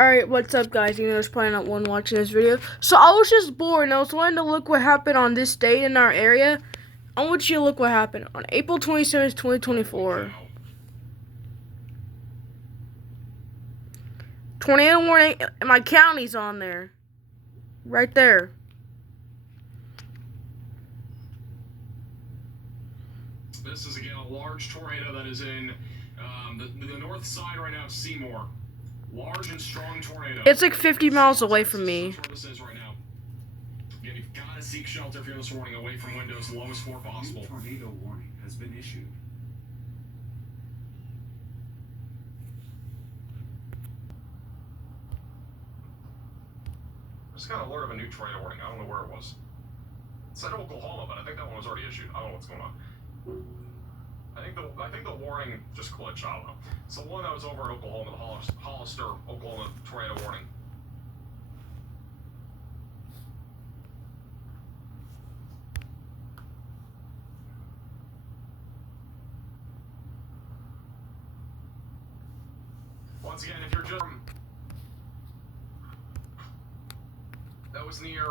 Alright, what's up guys? You know there's probably not one watching this video. So I was just bored and I was wanting to look what happened on this day in our area. I want you to look what happened on April 27th, 2024. Tornado warning and my county's on there. Right there. This is again a large tornado that is in the north side right now of Seymour. Large and strong tornado. It's like 50 miles away from me. That's where this is right now. Again, you've got to seek shelter if you're this warning away from windows, lowest floor possible. Tornado warning has been issued. I just got an alert of a new tornado warning. I don't know where it was. It said Oklahoma, but I think that one was already issued. I don't know what's going on. I think the warning just glitched. I don't know. It's the one that was over at Oklahoma, the Hollister, Oklahoma tornado warning. Once again, if you're just that was near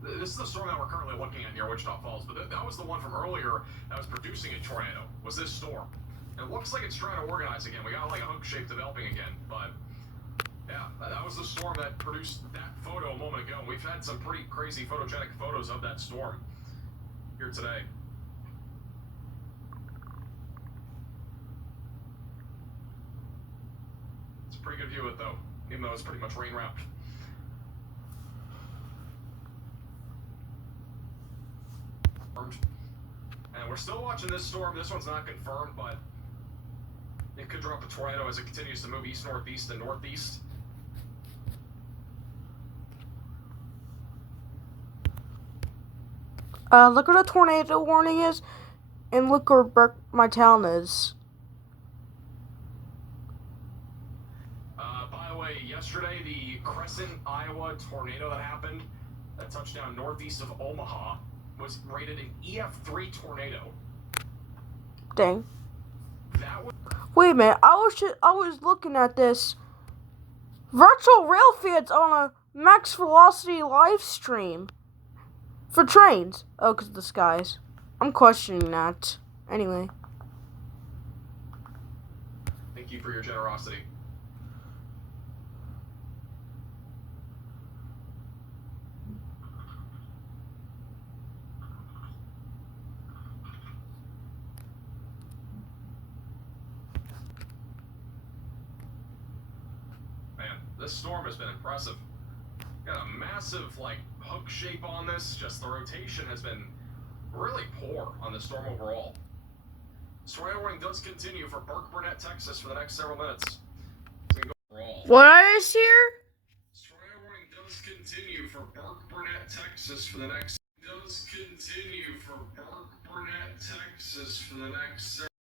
this is the storm that we're currently looking at near Wichita Falls, but that was the one from earlier that was producing a tornado, was this storm. And it looks like it's trying to organize again. We got like a hook shape developing again, but yeah, that was the storm that produced that photo a moment ago. We've had some pretty crazy photogenic photos of that storm here today. It's a pretty good view of it though, even though it's pretty much rain wrapped. And we're still watching this storm. This one's not confirmed, but it could drop a tornado as it continues to move east-northeast and northeast. Look what a tornado warning is, and look where my town is. By the way, yesterday the Crescent, Iowa tornado that happened, that touched down northeast of Omaha, was rated an EF3 tornado. Dang. That was... Wait a minute, I was looking at this virtual rail fans on a max velocity live stream for trains. Oh, because of the skies. I'm questioning that. Anyway. Thank you for your generosity. This storm has been impressive. Got a massive, like, hook shape on this. Just the rotation has been really poor on the storm overall. Tornado warning does continue for Burke Burnett, Texas for the next several minutes. What is here? Tornado warning does continue for Burke Burnett, Texas for the next